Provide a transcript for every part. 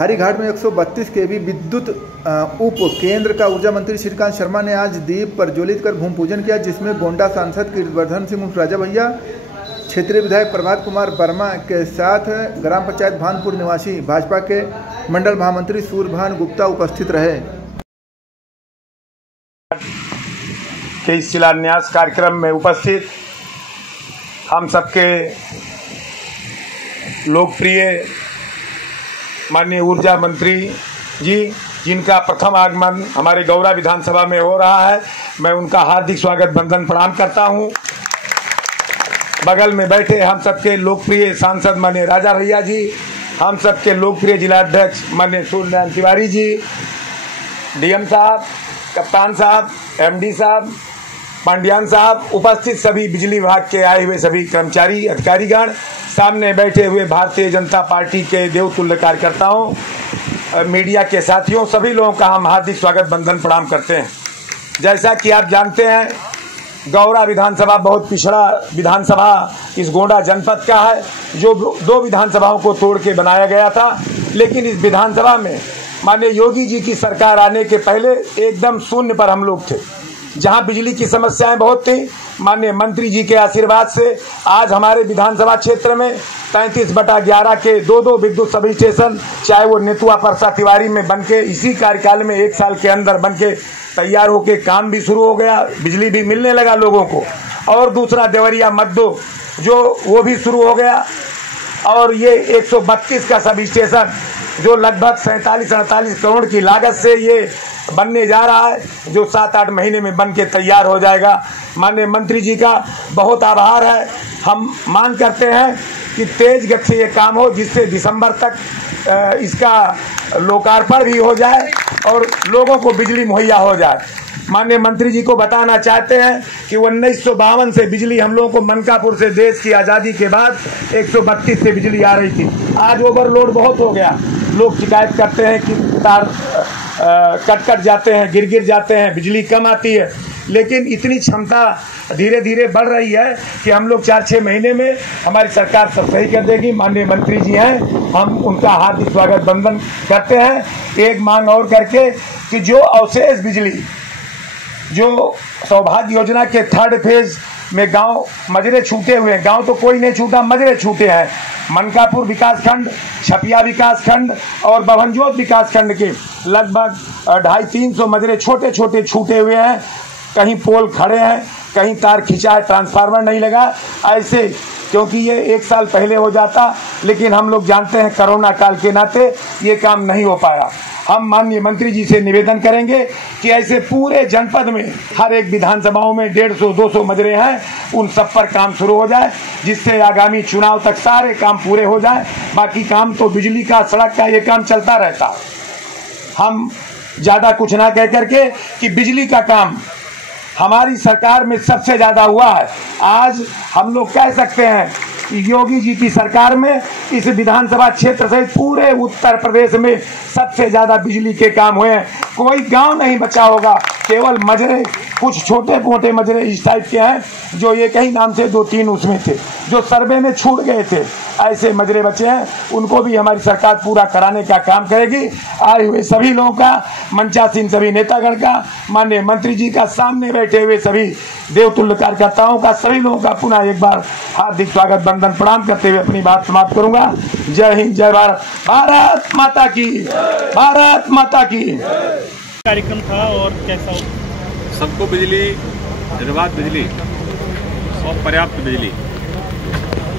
हरिघाट में 132 केवी विद्युत उप केंद्र का ऊर्जा मंत्री श्रीकांत शर्मा ने आज दीप प्रज्वलित कर भूमि पूजन किया, जिसमें गोंडा सांसद कीर्तिवर्धन सिंह उर्फ राजा भैया, क्षेत्रीय विधायक प्रभात कुमार वर्मा के साथ ग्राम पंचायत भानपुर निवासी भाजपा के मंडल महामंत्री सूर्यभान गुप्ता उपस्थित रहे। के इस शिलान्यास कार्यक्रम में उपस्थित हम सबके लोकप्रिय माननीय ऊर्जा मंत्री जी, जिनका प्रथम आगमन हमारे गौरा विधानसभा में हो रहा है, मैं उनका हार्दिक स्वागत वंदन प्रणाम करता हूं। बगल में बैठे हम सबके लोकप्रिय सांसद माननीय राजा भैया जी, हम सबके लोकप्रिय जिलाध्यक्ष माननीय सूर्यनारायण तिवारी जी, डीएम साहब, कप्तान साहब, एमडी साहब, पांड्यान साहब, उपस्थित सभी बिजली विभाग के आए हुए सभी कर्मचारी अधिकारीगण, सामने बैठे हुए भारतीय जनता पार्टी के देवतुल्य कार्यकर्ताओं, मीडिया के साथियों, सभी लोगों का हम हार्दिक स्वागत वंदन प्रणाम करते हैं। जैसा कि आप जानते हैं, गौरा विधानसभा बहुत पिछड़ा विधानसभा इस गोंडा जनपद का है, जो 2 विधानसभाओं को तोड़ के बनाया गया था। लेकिन इस विधानसभा में माननीय योगी जी की सरकार आने के पहले एकदम शून्य पर हम लोग थे, जहां बिजली की समस्याएं बहुत थी। माननीय मंत्री जी के आशीर्वाद से आज हमारे विधानसभा क्षेत्र में 33/11 के 2 विद्युत सब स्टेशन, चाहे वो नेतुआ परसा तिवारी में बनके इसी कार्यकाल में 1 साल के अंदर बनके तैयार होके काम भी शुरू हो गया, बिजली भी मिलने लगा लोगों को। और दूसरा देवरिया मद्दो जो वो भी शुरू हो गया। और ये 132 का सब स्टेशन जो लगभग 47-48 करोड़ की लागत से ये बनने जा रहा है, जो 7-8 महीने में बन के तैयार हो जाएगा। माननीय मंत्री जी का बहुत आभार है। हम मांग करते हैं कि तेज गति से ये काम हो, जिससे दिसंबर तक इसका लोकार्पण भी हो जाए और लोगों को बिजली मुहैया हो जाए। माननीय मंत्री जी को बताना चाहते हैं कि 1952 से बिजली हम लोगों को मनकापुर से देश की आज़ादी के बाद 132 से बिजली आ रही थी। आज ओवरलोड बहुत हो गया, लोग शिकायत करते हैं कि तार कट जाते हैं, गिर जाते हैं, बिजली कम आती है। लेकिन इतनी क्षमता धीरे धीरे बढ़ रही है कि हम लोग 4-6 महीने में हमारी सरकार सब सही कर देगी। माननीय मंत्री जी हैं, हम उनका हार्दिक स्वागत वंदन करते हैं। एक मांग और करके कि जो अवशेष बिजली जो सौभाग्य योजना के 3rd फेज में गांव मजरे छूटे हुए हैं, गांव तो कोई नहीं छूटा, मजरे छूटे हैं। मनकापुर विकासखंड, छपिया विकासखंड और बभनजोत विकासखंड के लगभग 250-300 मजरे छोटे छोटे छूटे हुए हैं। कहीं पोल खड़े हैं, कहीं तार खिंचा है, ट्रांसफार्मर नहीं लगा। ऐसे क्योंकि ये 1 साल पहले हो जाता, लेकिन हम लोग जानते हैं कोरोना काल के नाते ये काम नहीं हो पाया। हम माननीय मंत्री जी से निवेदन करेंगे कि ऐसे पूरे जनपद में हर एक विधानसभाओं में 150-200 मजरे हैं, उन सब पर काम शुरू हो जाए, जिससे आगामी चुनाव तक सारे काम पूरे हो जाए। बाकी काम तो बिजली का, सड़क का, ये काम चलता रहता। हम ज़्यादा कुछ ना कह करके कि बिजली का काम हमारी सरकार में सबसे ज़्यादा हुआ है। आज हम लोग कह सकते हैं कि योगी जी की सरकार में इस विधानसभा क्षेत्र सहित पूरे उत्तर प्रदेश में सबसे ज़्यादा बिजली के काम हुए हैं। कोई गांव नहीं बचा होगा, केवल मजरे कुछ छोटे मोटे मजरे इस टाइप के हैं जो एक ही नाम से 2-3 उसमें थे, जो सर्वे में छूट गए थे। ऐसे मजरे बचे हैं, उनको भी हमारी सरकार पूरा कराने का काम करेगी। आए हुए सभी लोगों का, मंचासीन सभी नेतागण का, माननीय मंत्री जी का, सामने बैठे हुए सभी देवतुल्य कार्यकर्ताओं का, सभी लोगों का पुनः एक बार हार्दिक स्वागत वंदन प्रणाम करते हुए अपनी बात समाप्त करूंगा। जय हिंद, जय भारत, भारत माता की, भारत माता की। कार्यक्रम था और कैसा हो? सबको बिजली, निर्बाध बिजली और पर्याप्त बिजली,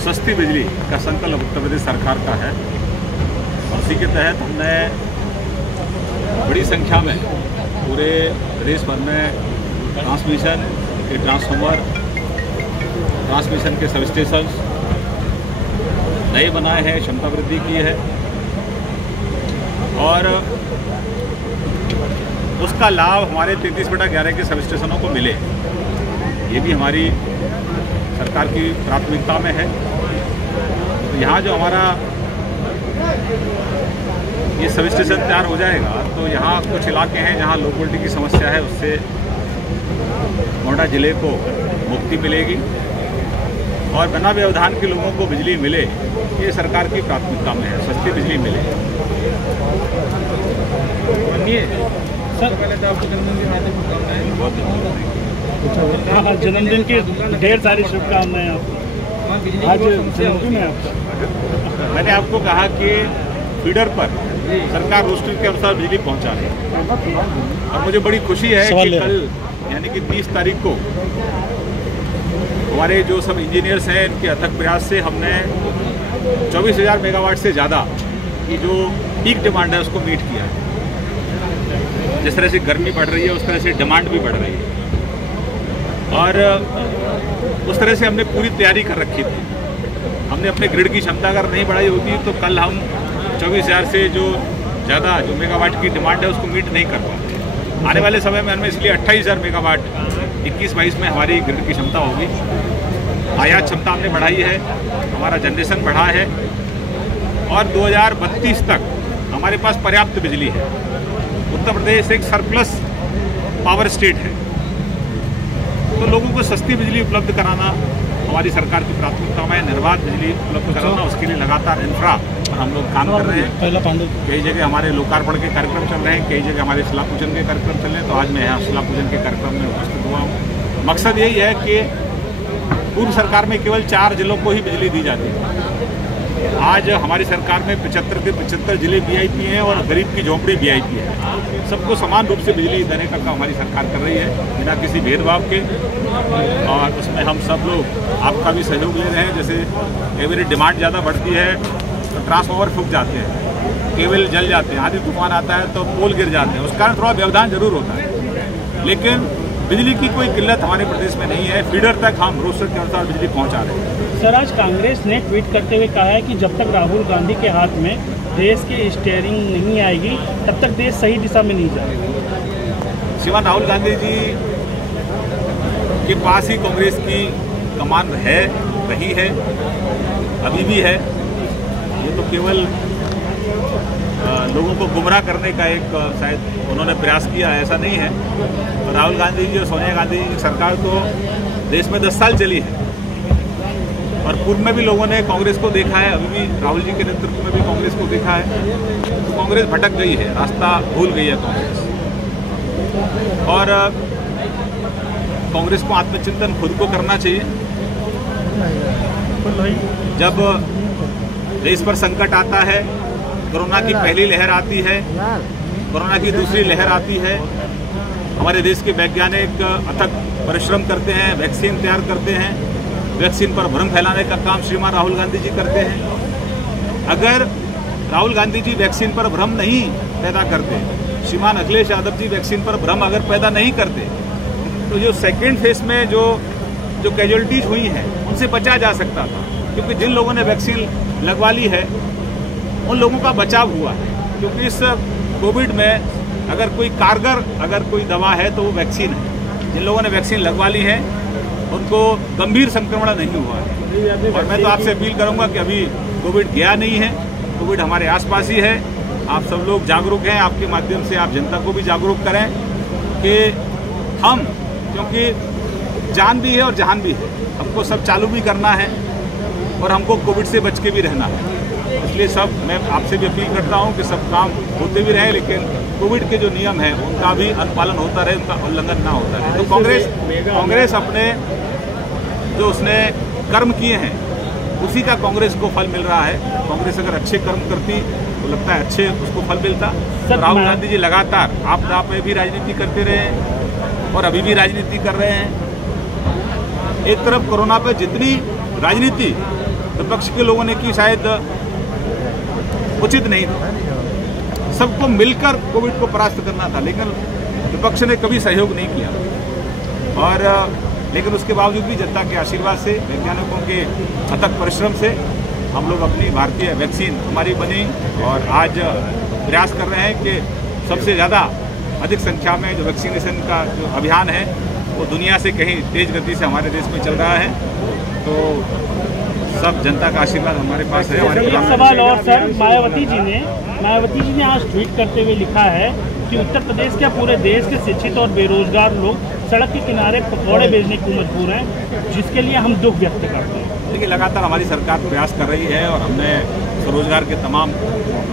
सस्ती बिजली का संकल्प उत्तर प्रदेश सरकार का है। और उसी के तहत हमने बड़ी संख्या में पूरे प्रदेश भर में ट्रांसमिशन के ट्रांसफार्मर, ट्रांसमिशन के सब स्टेशन नए बनाए हैं, क्षमता वृद्धि की है और उसका लाभ हमारे 33/11 के सब स्टेशनों को मिले, ये भी हमारी सरकार की प्राथमिकता में है। तो यहाँ जो हमारा ये सब स्टेशन तैयार हो जाएगा तो यहाँ कुछ इलाके हैं जहाँ लो वोल्टेज की समस्या है, उससे गोंडा जिले को मुक्ति मिलेगी और बिना व्यवधान के लोगों को बिजली मिले, ये सरकार की प्राथमिकता में है। सस्ती बिजली मिले। सर हाँ, जन्मदिन की ढेर सारी शुभकामनाएं आपको। आज जन्मदिन है आपका। मैंने आपको कहा कि फीडर पर सरकार रोस्टर के अनुसार बिजली पहुंचा रही है और मुझे बड़ी खुशी है कि कल यानी कि 30 तारीख को हमारे जो सब इंजीनियर्स हैं इनके अथक प्रयास से हमने 24,000 मेगावाट से ज़्यादा की जो पीक डिमांड है उसको मीट किया है। जिस तरह से गर्मी बढ़ रही है उस तरह से डिमांड भी बढ़ रही है और उस तरह से हमने पूरी तैयारी कर रखी थी। हमने अपने ग्रिड की क्षमता अगर नहीं बढ़ाई होती तो कल हम 24,000 से जो ज़्यादा जो मेगावाट की डिमांड है उसको मीट नहीं कर पाते। आने वाले समय में हमें इसलिए 28,000 मेगावाट 21-22 में हमारी ग्रिड की क्षमता होगी। आयात क्षमता हमने बढ़ाई है, हमारा जनरेशन बढ़ा है और 2032 तक हमारे पास पर्याप्त बिजली है। उत्तर प्रदेश एक सरप्लस पावर स्टेट है, तो लोगों को सस्ती बिजली उपलब्ध कराना हमारी सरकार की प्राथमिकता में। निर्बाध बिजली उपलब्ध कराना, उसके लिए लगातार इंफ्रा पर हम लोग काम कर रहे हैं। कई जगह हमारे लोकार्पण के कार्यक्रम चल रहे हैं, कई जगह हमारे शिला पूजन के कार्यक्रम चल रहे हैं। तो आज मैं यहाँ शिला पूजन के कार्यक्रम में उपस्थित हुआ हूँ। मकसद यही है कि पूर्व सरकार में केवल 4 जिलों को ही बिजली दी जाती है। आज हमारी सरकार में 75 के 75 जिले वीआईपी हैं और गरीब की झोंपड़ी वीआईपी है। सबको समान रूप से बिजली देने का काम हमारी सरकार कर रही है बिना किसी भेदभाव के। और उसमें हम सब लोग आपका भी सहयोग ले रहे हैं। जैसे कई बार डिमांड ज़्यादा बढ़ती है तो ट्रांसफार्मर फूक जाते हैं, केबल जल जाते हैं, आधी तूफान आता है तो पोल गिर जाते हैं। उस कारण थोड़ा व्यवधान जरूर होता है, लेकिन बिजली की कोई किल्लत हमारे प्रदेश में नहीं है। फीडर तक हम रोस्टर के अनुसार बिजली पहुंचा रहे हैं। सर, आज कांग्रेस ने ट्वीट करते हुए कहा है कि जब तक राहुल गांधी के हाथ में देश की स्टीयरिंग नहीं आएगी तब तक देश सही दिशा में नहीं जाएगा। श्रीमान राहुल गांधी जी के पास ही कांग्रेस की कमान है, रही है, अभी भी है। ये तो केवल लोगों को गुमराह करने का एक शायद उन्होंने प्रयास किया, ऐसा नहीं है। तो राहुल गांधी जी और सोनिया गांधी जी की सरकार तो देश में 10 साल चली है और पूर्व में भी लोगों ने कांग्रेस को देखा है, अभी भी राहुल जी के नेतृत्व में भी कांग्रेस को देखा है। तो कांग्रेस भटक गई है, रास्ता भूल गई है कांग्रेस। और कांग्रेस को आत्मचिंतन खुद को करना चाहिए। जब देश पर संकट आता है, कोरोना की पहली लहर आती है, कोरोना की दूसरी लहर आती है, हमारे देश के वैज्ञानिक अथक परिश्रम करते हैं, वैक्सीन तैयार करते हैं, वैक्सीन पर भ्रम फैलाने का काम श्रीमान राहुल गांधी जी करते हैं। अगर राहुल गांधी जी वैक्सीन पर भ्रम नहीं पैदा करते, श्रीमान अखिलेश यादव जी वैक्सीन पर भ्रम अगर पैदा नहीं करते, तो जो सेकेंड फेज में जो कैजुअलिटीज हुई हैं उनसे बचा जा सकता था। क्योंकि जिन लोगों ने वैक्सीन लगवा ली है उन लोगों का बचाव हुआ है। क्योंकि इस कोविड में अगर कोई कारगर अगर कोई दवा है तो वो वैक्सीन है। जिन लोगों ने वैक्सीन लगवा ली है उनको गंभीर संक्रमण नहीं हुआ है। और मैं तो आपसे अपील करूंगा कि अभी कोविड गया नहीं है, कोविड हमारे आसपास ही है। आप सब लोग जागरूक हैं, आपके माध्यम से आप जनता को भी जागरूक करें कि हम, क्योंकि जान भी है और जहान भी है, हमको सब चालू भी करना है और हमको कोविड से बच के भी रहना है। इसलिए सब मैं आपसे भी अपील करता हूं कि सब काम होते भी रहे, लेकिन कोविड के जो नियम है उनका भी अनुपालन होता रहे, उनका उल्लंघन ना होता रहे। तो कांग्रेस अपने जो उसने कर्म किए हैं उसी का कांग्रेस को फल मिल रहा है। कांग्रेस अगर अच्छे कर्म करती तो लगता है अच्छे उसको फल मिलता। तो राहुल गांधी जी लगातार आपदा पे भी राजनीति करते रहे और अभी भी राजनीति कर रहे हैं। एक तरफ कोरोना पे जितनी राजनीति विपक्ष के लोगों ने की शायद उचित नहीं था, सबको मिलकर कोविड को परास्त करना था, लेकिन विपक्ष ने कभी सहयोग नहीं किया। और लेकिन उसके बावजूद भी जनता के आशीर्वाद से, वैज्ञानिकों के अथक परिश्रम से हम लोग अपनी भारतीय वैक्सीन हमारी बनी और आज प्रयास कर रहे हैं कि सबसे ज़्यादा अधिक संख्या में जो वैक्सीनेशन का जो अभियान है वो दुनिया से कहीं तेज गति से हमारे देश में चल रहा है। तो सब जनता का आशीर्वाद हमारे पास है। एक सवाल और सर, मायावती जी ने आज ट्वीट करते हुए लिखा है कि उत्तर प्रदेश क्या पूरे देश के शिक्षित और बेरोजगार लोग सड़क के किनारे पकौड़े बेचने को मजबूर हैं, जिसके लिए हम दुख व्यक्त करते हैं। देखिए, लगातार हमारी सरकार प्रयास कर रही है और हमने स्वरोजगार के तमाम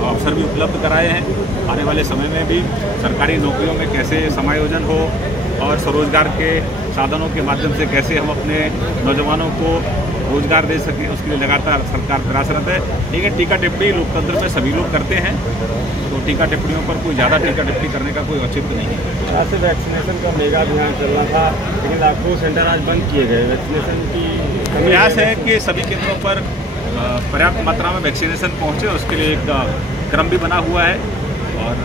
अवसर भी उपलब्ध कराए हैं। आने वाले समय में भी सरकारी नौकरियों में कैसे समायोजन हो और स्वरोजगार के साधनों के माध्यम से कैसे हम अपने नौजवानों को रोजगार दे सकें, उसके लिए लगातार सरकार प्रयासरत है। लेकिन टीका टिप्पणी लोकतंत्र में सभी लोग करते हैं, तो टीका टिप्पणियों पर कोई ज़्यादा टीका टिप्पणी करने का कोई औचित्य नहीं है। आज से वैक्सीनेशन का मेगा अभियान चल रहा था, लेकिन लाखों सेंटर आज बंद किए गए। वैक्सीनेशन की प्रयास है कि सभी केंद्रों पर पर्याप्त मात्रा में वैक्सीनेशन पहुँचे, उसके लिए एक क्रम भी बना हुआ है और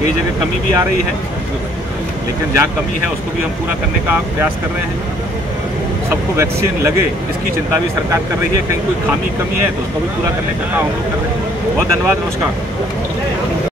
कई जगह कमी भी आ रही है, लेकिन जहाँ कमी है उसको भी हम पूरा करने का प्रयास कर रहे हैं। सबको वैक्सीन लगे इसकी चिंता भी सरकार कर रही है। कहीं कोई खामी कमी है तो उसको भी पूरा करने का काम हम लोग कर रहे हैं। बहुत धन्यवाद, नमस्कार।